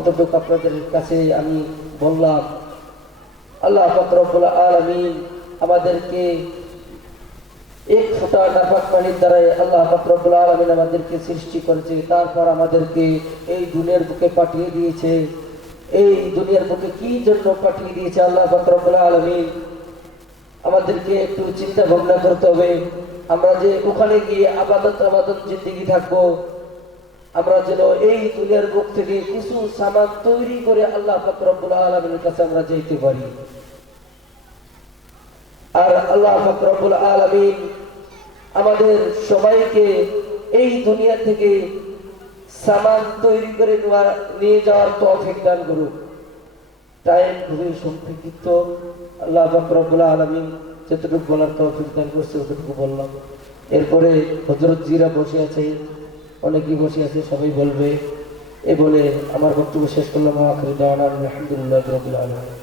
কতটুকু আপনাদের কাছে আমি বললাম। আল্লাহ পাক রব্বুল আলামিন আমাদেরকে এক ফোঁটা নাপাক পানির দ্বারাই আল্লাহ পাক রব্বুল আলামিন আমাদেরকে সৃষ্টি করেছে, তারপর আমাদেরকে এই দুনিয়ার বুকে পাঠিয়ে দিয়েছে। এই দুনিয়ার বুকে কি জন্য পাঠিয়ে দিয়েছে আল্লাহ পাক রব্বুল আলামিন আমাদেরকে একটু চিন্তা ভাবনা করতে হবে। আমরা যে ওখানে গিয়ে আবাদত জিন্দেগি থাকবো, আমরা যেন এই দুনিয়ার বুক থেকে কিছু সামান তৈরি করে আল্লাহ পাক রব্বুল আলামিনের কাছে আমরা যেতে পারি। আর আল্লাহ পাক রব্বুল আলামিন আমাদের সবাইকে এই দুনিয়া থেকে সামান তৈরি করে নিয়ে যাওয়ার তৌফিক দান করুন। টাইম খুবই সংক্ষিপ্ত, আল্লাহ পাক রব্বুল আলামিন যতটুকু বলার তৌফিক দান করছে ততটুকু বললাম। এরপরে হযরত জিরা বসে আছে, অনেকেই বসে আছে, সবাই বলবে। এ বলে আমার বক্তব্য শেষ করলাম। আখির দাওয়ানা আলহামদুলিল্লাহি রাব্বিল আলামিন।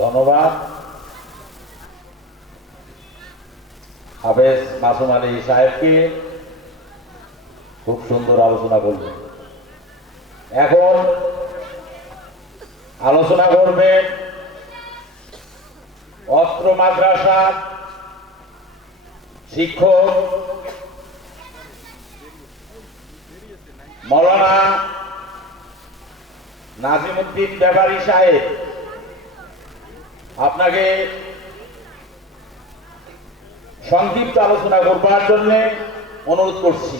ধন্যবাদ হাফেজ মাসুম আলী সাহেবকে, খুব সুন্দর আলোচনা করলেন। এখন আলোচনা করবেন অত্র মাদ্রাসার শিক্ষক মাওলানা নাজিমউদ্দিন ব্যাপারী সাহেব। আপনাকে সংক্ষিপ্ত আলোচনা করবার জন্য অনুরোধ করছি।